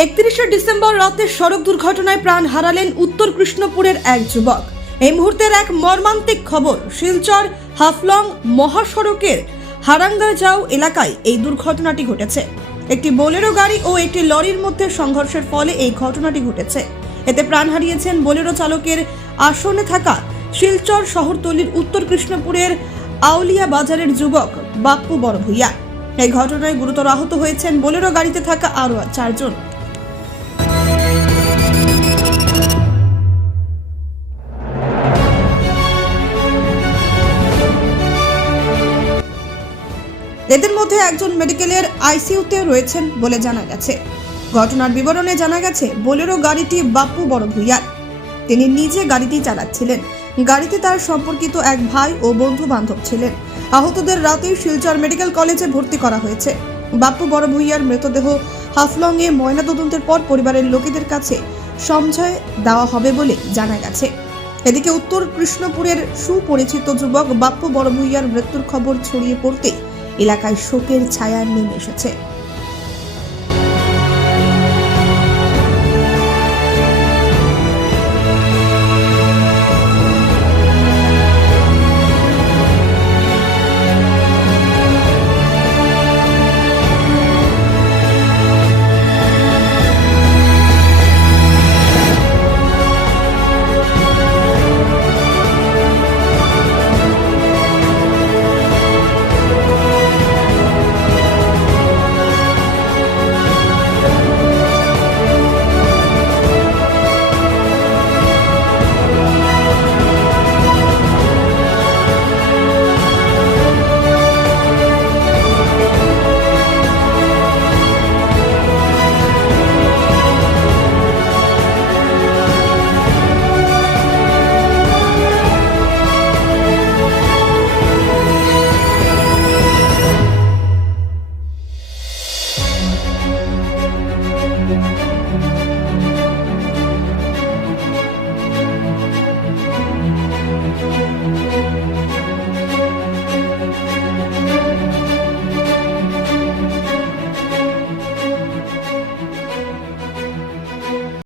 একত্রিশে ডিসেম্বর রাতে সড়ক দুর্ঘটনায় প্রাণ হারালেন উত্তর কৃষ্ণপুরের এক যুবক। এই মুহূর্তের এক মর্মান্তিক খবর, শিলচর হাফলং মহাসড়কের হারাঙ্গাজাও এলাকায় এই দুর্ঘটনাটি ঘটেছে। একটি বোলেরো গাড়ি ও একটি লরির মধ্যে সংঘর্ষের ফলে এই ঘটনাটি ঘটেছে। এতে প্রাণ হারিয়েছেন বোলেরো চালকের আসনে থাকা শিলচর শহরতলির উত্তর কৃষ্ণপুরের আউলিয়া বাজারের যুবক বাপ্পু বড়ভূইয়া। এই ঘটনায় গুরুতর আহত হয়েছেন বোলেরো গাড়িতে থাকা আরও চারজন। এদের মধ্যে একজন মেডিকেলের আইসিইউতে রয়েছেন বলে জানা গেছে। ঘটনার বিবরণে জানা গেছে, বোলেরো গাড়িটি বাপ্পু বড় ভূইয়ার। তিনি নিজে গাড়িটি চালাচ্ছিলেন। গাড়িতে তার সম্পর্কিত এক ভাই ও বন্ধু বান্ধব ছিলেন। আহতদের রাতেই শিলচর মেডিকেল কলেজে ভর্তি করা হয়েছে। বাপ্পু বড় ভূইয়ার মৃতদেহ হাফলংয়ে ময়নাতদন্তের পর পরিবারের লোকেদের কাছে সমঝয় দেওয়া হবে বলে জানা গেছে। এদিকে উত্তর কৃষ্ণপুরের সুপরিচিত যুবক বাপ্পু বড় ভূইয়ার মৃত্যুর খবর ছড়িয়ে পড়তে এলাকায় শোকের ছায়া নেমে এসেছে।